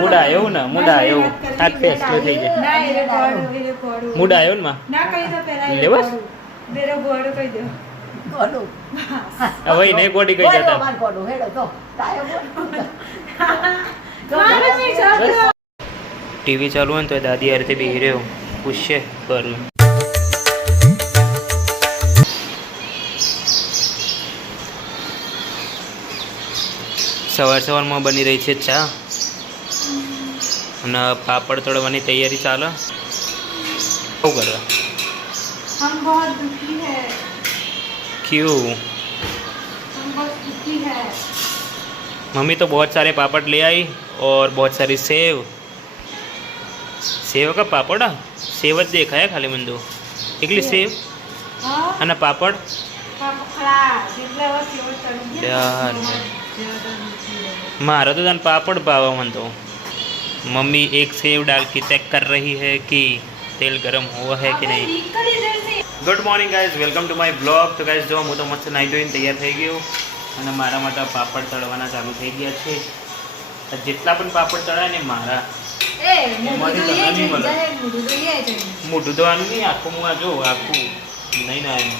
મૂડા એવું ને મૂડા એવું હાથ ફેસલો થઈ જાય મૂડા એવું ને લેવા હવે નહીં ગોડી કઈ જતા ટીવી ચાલુ હોય ને તો દાદી હારે બેહી રહ્યો પૂછશે કરું સવારમાં બની રહી છે ચા અને પાપડ તળવાની તૈયારી ચાલે શું કરવા हम बहुत दुखी है क्यों हम बहुत दुखी है मम्मी तो बहुत सारे पापड़ ले आई और बहुत सारी सेव सेव का पापड़ सेव ज देखा है खाली मंदो एकली सेव અને પાપડ यार मारा तो जान पापड़ पावा मन तो मम्मी एक सेव डाल के चेक कर रही है कि तेल गरम हुआ है कि नहीं good morning guys welcome to my blog तो गाइज जो હું તો મસ્ત નાઈ ધોઈને તૈયાર થઈ ગયો અને મારા માટે પાપડ તળવાના ચાલુ થઈ ગયા છે જેટલા પણ પાપડ તળાય ને મારા મોઢું ધોવાનું નહીં આખું હું આ જો આખું નહીં ના એમ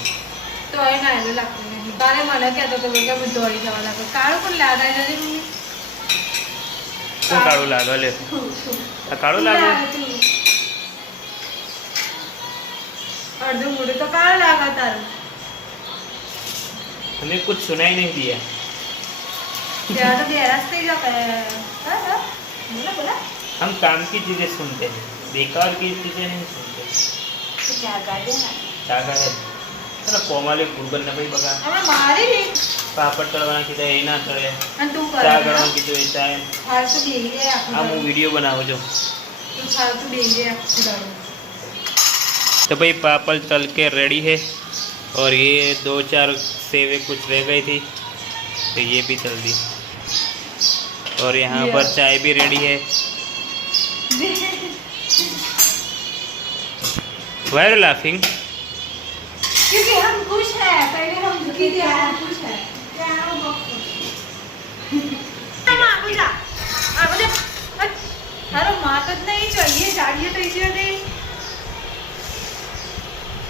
તો એ ના એલું લાગતું નહીં તારે મને કહેતો તો કે હું દોડી જવા લાગો કાળું પણ લાગાય નથી શું કાળું લાગે લે આ કાળું લાગે अर्धो मुड़े तो काला लगा तारू हमें कुछ सुनाई नहीं दिया क्या तो ये रास्ते जा कर हां बोला बोला हम काम की चीजें सुनते हैं बेकार की चीजें नहीं सुनते तो क्या कर देना क्या है चलो कोमाले गुरबन ने भाई बगा हमें मारे नहीं पापड़ तळवाना कीधे ए ना तळे અને તું કર ચા ગરમ કીધું એ ચા ફાલતુ બેહી રે આખું આ હું વિડિયો બનાવું છું તું ફાલતુ બેહી રે આખું દાડો तो भाई पापड़ तल के रेडी है और ये 2-4 सेवें कुछ रह गई थी तो ये भी तल दी और यहाँ पर चाय भी रेडी है Why are you laughing? क्योंकि हम खुश हैं पहले हम दुखी थे हम खुश हैं क्या हम मां बुझा आ मुझे थारो मां तो नहीं चाहिए चाहिए तो इसे दे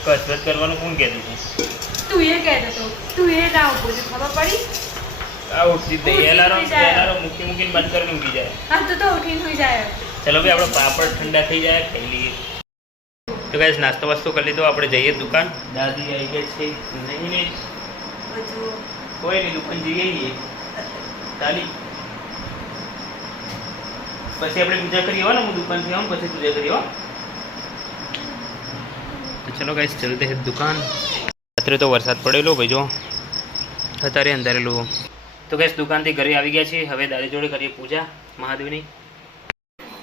कसरत करवानो कौन कहती थी तू ये कहता तो तू ये ना ऊपर से खबर पड़ी आ उठती दे एलारो मुक्की बंद करके उठी जाए हम तो उठीन हुई जाए चलो भाई अपना पापड़ ठंडा થઈ જાય ખાઈ લઈએ તો ગાઈસ નાસ્તો વાસ્તો કરી લીધો આપણે જઈએ દુકાન દાદી આવી ગઈ છે નહીં કોઈ નહીં દુકાન જઈએ તાલી પછી આપણે પૂજા કરીએ હો ને હું દુકાનથી આવું પછી પૂજા કરીએ હો तो चलो गाइस चलते हैं दुकान रात्रे तो वरसाद पड़ेलो भाई जो अतारे अंधारेलो तो गाइस दुकान थी घरे આવી ગયા છે હવે દાદી જોડે કરીએ પૂજા મહાદેવની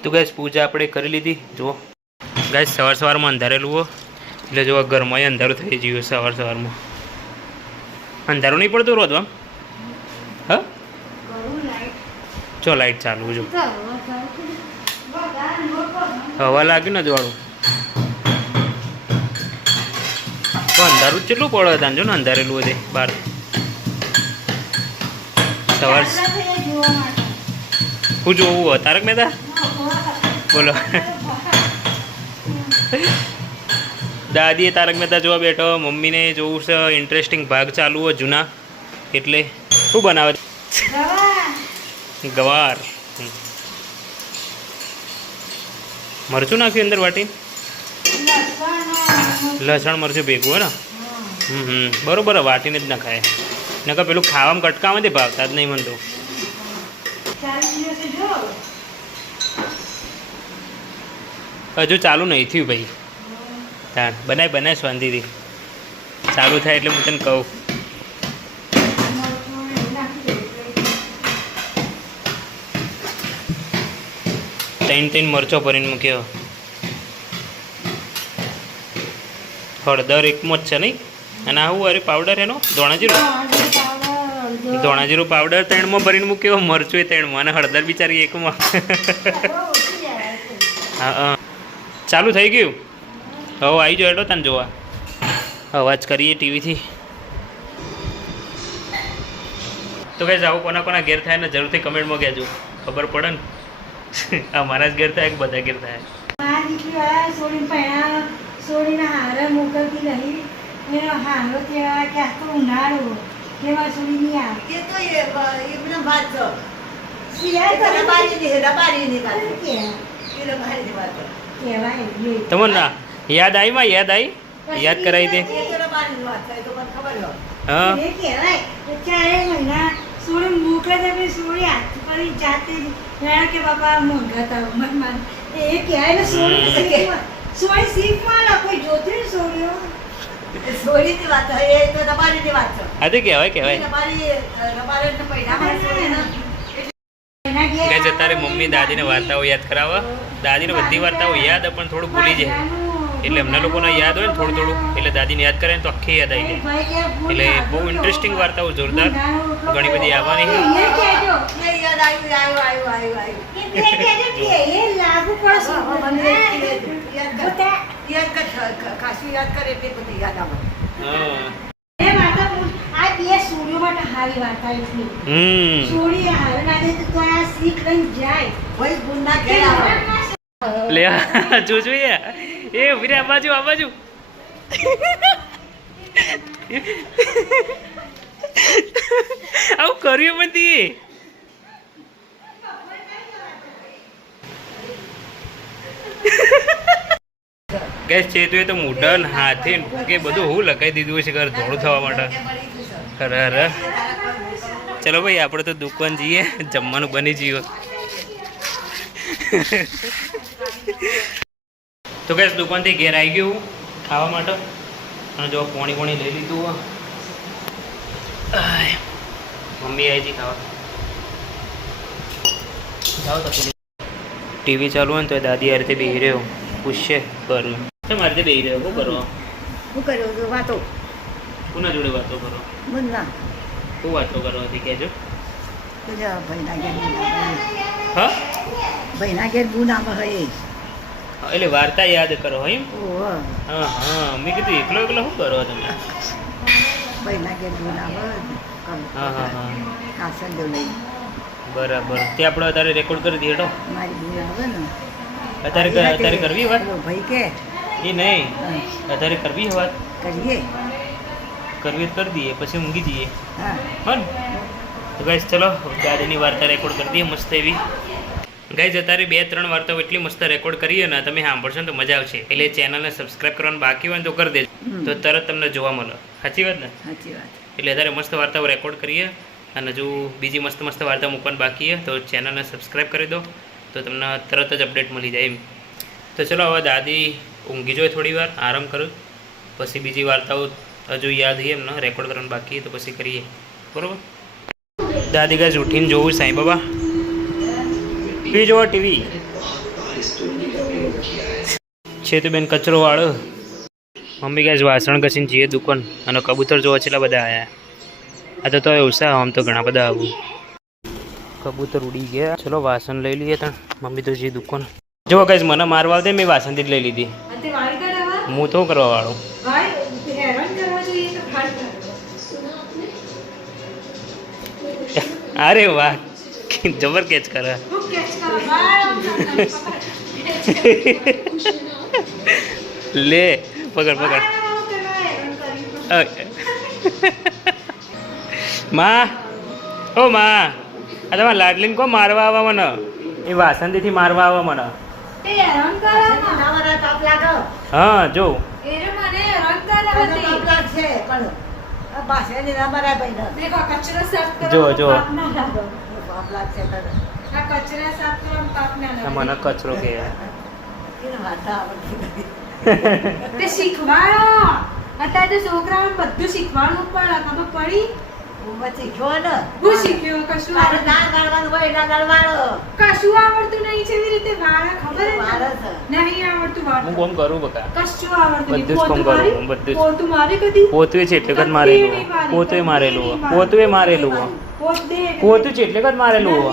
તો ગાઈસ પૂજા આપણે કરી લીધી જો ગાઈસ સવારમાં અંધારેલું હો એટલે જો ઘરમાં અંધારું થઈ ગયું સવારમાં અંધારું નહીં પડતું રોજ આમ હા ચો લાઈટ ચાલુ જો હવા લાગ્યું ને જોડું તો અંધારું કેટલું પડે હતા જો ને અંધારેલું હતું બહાર સવાર હું જોવું તારક મહેતા બોલો દાદીએ તારક મહેતા જોવા બેઠો મમ્મીને જોવું છે ઇન્ટરેસ્ટિંગ ભાગ ચાલુ હોય જૂના એટલે શું બનાવે ગવાર મરચું નાખ્યું અંદર વાટી લસણ મરચું ભેગું હોય ને બરોબર વાટીને જ નખાય નકર પેલું ખાવામાં કટકામાં જ ભાવતા જ નહીં મને તો હજુ ચાલુ નહીં થયું ભાઈ હા બનાય શાંતિથી ચાલુ થાય એટલે હું તને કહું ત્રણ મરચો ભરીને મૂક્યો હળદર એકમો જ છે નહીં અને આવું અરે પાવડર એનો ધોણાજીરું પાવડર 3માં ભરીને મૂક્યો મરચું 3માં અને હળદર બિચારી એકમાં હા ચાલુ થઈ ગયું હવે આવી જાઓ એડો તને જોવા અવાજ કરીએ ટીવીથી તો ગાઈસ આવું કોના કોના ઘેર થાય ને જરૂરથી કમેન્ટમાં કહેજો ખબર પડે ને અમારા જ ઘેર થાય કે બધા ઘેર થાય? મારા દીકરીવાળા છોડીને પહેલા છોડીને હારે મોકલતી નહીં. એનો હારો કહેવાય કે આખો ઉનાળો કેવા છોડી નહીં આવે. એ તો એમને વાત છે. સિવાય એ રબારીની વાત છે. કહેવાય એ રબારીની વાત છે. એવું. તમને ના યાદ આવી માં યાદ આવી યાદ કરાવી દે. એ તો રબારીની વાત છે. એ તો મને ખબર છે. હા એ કહેવાય કે 4 મહિના છોડી મોકલે તો બી છોડી હાથ પર જાતે જ જાણે કે બાપા મોંઘાતા મનમાં એ કહેવાય ને છોડી શીખવા કોઈ જોતી ને છોડીઓ એ સોરીની વાત છે. એ તો રબારીની વાત છે. આ તો કહેવાય કહેવાય. રબારીને પૈડામાં છોડીને એના ઘેર ગાઈસ અત્યારે મમ્મી દાદીને વાર્તાઓ યાદ કરાવે. દાદીને બધી વાર્તાઓ યાદ પણ થોડું ભૂલી જાય. એટલે એમના લોકોને યાદ હોય ને થોડું થોડું એટલે દાદીને યાદ કરે ને તો આખી યાદ આવી જાય. એટલે બહુ ઇન્ટરેસ્ટિંગ વાર્તાઓ જોરદાર ઘણી બધી આવવાની છે. એ કહેજો એ યાદ આવ્યું. એ લાગુ પડશે મને યાદ કર ખાસું યાદ કરે એટલે બધી યાદ આવે. હા. એ વાર્તા આ બે સૂર્યો માટે હારી વાર્તા એટલી હમ સૂર્ય હારે ના દે તો આ શીખ લઈને જાય ભાઈ ગુના ઘેર આવે. લે જોઈએ એ ઉભી રે આ બાજુ આવું કર્યું બધી ગેસ છે તો એ તો મોઢા ને હાથે ને ભૂકે બધું હું લગાવી દીધું છે ઘર ધોળું થવા માટે. ખરે ચલો ભાઈ આપણે તો દુકાન જઈએ જમવાનું બની જઈએ. તો ગેસ દુકાનથી ઘેર આવી ગયું ખાવા માટે અને જો પોણી લઈ લીધું. મમ્મી આવી ગઈ ખાવા. જાઓ તો ટીવી ચાલુ હોય ને તો દાદી આ રીતે બેસી રહ્યો પૂછશે કરું કેમ આ રીતે બેસી રહ્યો શું કરો? શું કર્યું તું? વાતો કોના જોડે વાતો કરો? મુન્ના શું વાતો કરવાથી કહેજો. तुझ्या बहिणा घेर गुन्हा હા बहिणा घेर गुन्हा है એટલે વાર્તા યાદ કરો એમ? ओ હા હા મેં કીધું એકલો શું કરો તમે? बहिणा घेर गुन्हा હા હા હા कासन देव नाही બરાબર તે આપણે અત્યારે રેકોર્ડ કરી દઈએ તો મારી ગુન્हा આવે ને અત્યારે કરવી વાત પેલો ભાઈ કે એ નહીં અત્યારે કરવી વાત કરીએ કરવી તો કરી દઈએ પછી ઊંઘી જઈએ હા હા ને? તો ગાઈસ ચલો દાદીની વાર્તા રેકોર્ડ કરી દઈએ મસ્ત એવી. ગાઈસ અત્યારે 2-3 વાર્તાઓ એટલી મસ્ત રેકોર્ડ કરીએ ને તમે સાંભળશો ને તો મજા આવશે. એટલે ચેનલને સબસ્ક્રાઈબ કરવાનું બાકી હોય ને તો કરી દેજો તો તરત તમને જોવા મળે. સાચી વાત ને? સાચી વાત એટલે અત્યારે મસ્ત વાર્તાઓ રેકોર્ડ કરીએ અને જો બીજી મસ્ત વાર્તા મૂકવાની બાકી છે તો ચેનલને સબસ્ક્રાઈબ કરી દો તો તમને તરત જ અપડેટ મળી જાય એમ. તો ચલો હવે દાદી ઊંઘી જોઈએ થોડી વાર આરામ કરું પછી બીજી વાર્તાઓ હજુ યાદ છે એમને રેકોર્ડ કરવાનું બાકી તો પછી કરીએ બરાબર. દાદી ગાય ઉઠીને જોવું સાંઈ બાબા ટીવી જોવો ટીવી છે તો બેન કચરો વાળો. મમ્મી ગાય વાસણ ઘસીને જઈએ દુકાન અને કબૂતર જોવા છેલ્લા બધા આવ્યા. આ તો વ્યવસાય આમ તો ઘણા બધા આવું કબૂતર ઉડી ગયા. ચલો વાસણ લઈ લઈએ તણ મમ્મી તો જઈએ દુકાન. જો ગાઈસ મને મારવા આવતે મેં વાસણથી જ લઈ લીધી. તે વાળી કાઢવા હું તો કરવા વાળો. વાળી હેરાન કરવા જોઈએ તો વાળી કાઢવા. અરે વાહ જબર કેચ કરે. હું કેચ કરવા વાળ આમ કરતા. લે પકડ વાળ આમ કરવા હેરાન કર્યું. માં ઓ માં આ તમારા લાડલીને કો મારવા આવા મને એ વાસંતીથી મારવા આવા મને. તે હેરાન કરે માં. નાવાના તાપ લાગે હા જો એરે મને હેરાન કરે તાપ હતી. લાગશે પણ આ બાસેની ના મારા ભાઈ દેખો કચરો સાફ કરો જો, જો. પાપ ના લાગો. તાપ લાગશે તને આ કચરા સાફ કરવા પાપ ના આ લાગે. મને કચરો કે એને વાર્તા આવડતી નથી તે શીખવાડો. અત્યારે તો છોકરાઓને બધું શીખવાડવું પડે. ખબર પડી? હું શીખ્યો ને હું શીખ્યો કશું તારે આવડતું ના ગાળવાનું હોય ના ગાળવાનો કશું આવડતું નહીં છે એવી રીતે વાળા ખબર જ વાળા છે. નહીં આવડતું હું વાળતું કોમ કરું બકા કશું આવડતું નહીં. બધું જ કામ પોતું કરું, મારી? બધું જ. પોતું મારી કદી પોતું છે એટલે કદ મારેલું પોતું મારેલું પોતું મારેલું પોતું છે એટલે કદ મારેલું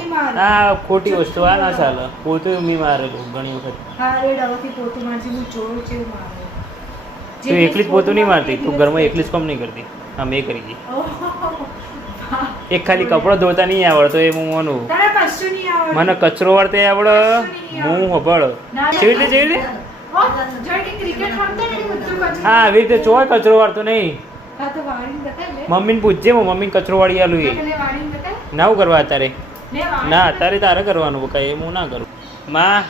આ ખોટી વસ્તુ આ ના ચાલે. પોતું મી મારેલું ઘણી વખત. હારે ડવથી પોતું મારજી હું જોઉં છું એવું મારે. તું એકલી જ પોતું નહીં મારતી તું ઘરમાં એકલી જ કામ નહીં કરતી. હા મેં કરી દી એક ખાલી કપડો ધોતા નહીં આવડતો એ હું માનું. તારે કશું નહીં આવડતું. મને કચરો વાળતે આવડે હું હબળ કેવી રીતે હો, જોઈ કે ક્રિકેટ રમતા ને એ બધું કચરું. હા આવી રીતે ચોય કચરો વાળતો નહીં. હા તો વાળીને બતાય લે. મમ્મીને પૂછજે હું મમ્મીને કચરો વાળી આલું એ પેલે વાળીને બતાય. ના હું કરવા અત્યારે લે વાળીને ના અત્યારે તારે કરવાનું કઈ હું ના કરું. માં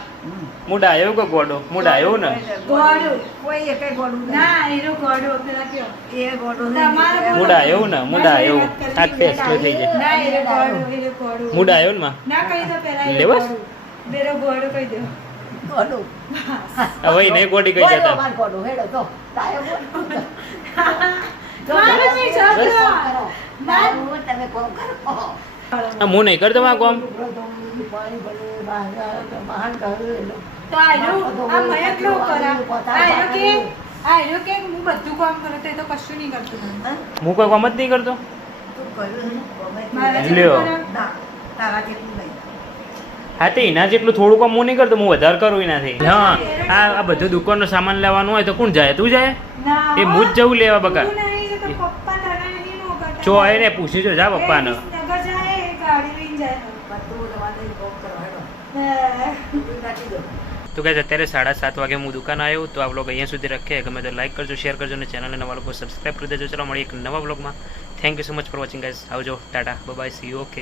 હું ડાયો કે ગોડો હું ડાયો ને ગોળું. કોઈ એકે ગોળું નહીં. ના એનો ગોળો પેલા કયો. એ ગોળું તમારે નહીં. હું ડાયો ને હું ડાયો આ ફેસલો થઈ જાય ના એનો ગોળો એનો ગોળો. હું ડાયો ને માં ના કહી દો પેલા એ લેવસ? ગોળું. બેરો ગોળો કહી દો. ગોળું. હવે નહીં ગોડી કઈ ગોળું, જતા અમાર ગોળું, હેડો તો. તારે ગોળું. મારે નહીં ચાલતો. મારું તમે કોમ કરો. હું નહીં કરતો માં કોમ પાણી ભરે, બહાર કરે. તો આયરો આ મયક લો કરા. આયરો કે હું બધું કામ કરું તો એ તો કશું નહીં કરતું. હું કોઈ કોમ જ નહીં કરતો તું કર્યું ને, ગમે તે. મારા લ્યો. જેવું કરો. ના, તારા જેટલું નહીં. હા તે એના જેટલું થોડું કામ હું નહીં કરતો હું વધારે કરું એનાથી હા આ બધું દુકાનનો સામાન લેવાનું હોય તો કોણ જાય તું જાય ના એ હું જ જવું લેવા બકા તું નહીં જતો, પપ્પા તારા નહીં નો કરતા. ચો આય ને પૂછી જો જા પપ્પાને એ નગર જાય એ ગાડી લઈને જાય. બધું તમારે કોમ કરો, હેડો. હે. બધું નાખી દો. તો ગાઈસ અત્યારે 7:30 વાગે હું દુકાન આવ્યો તો આ બ્લોગ અહીંયા સુધી રાખીએ ગમે તો લાઈક કરજો શેર કરજો અને ચેનલને નવા લોકો સબસ્ક્રાઈબ કરી દેજો ચલો મળીએ એક નવા બ્લોગમાં thank you so much for watching guys આવજો ટાટા bye bye see you okay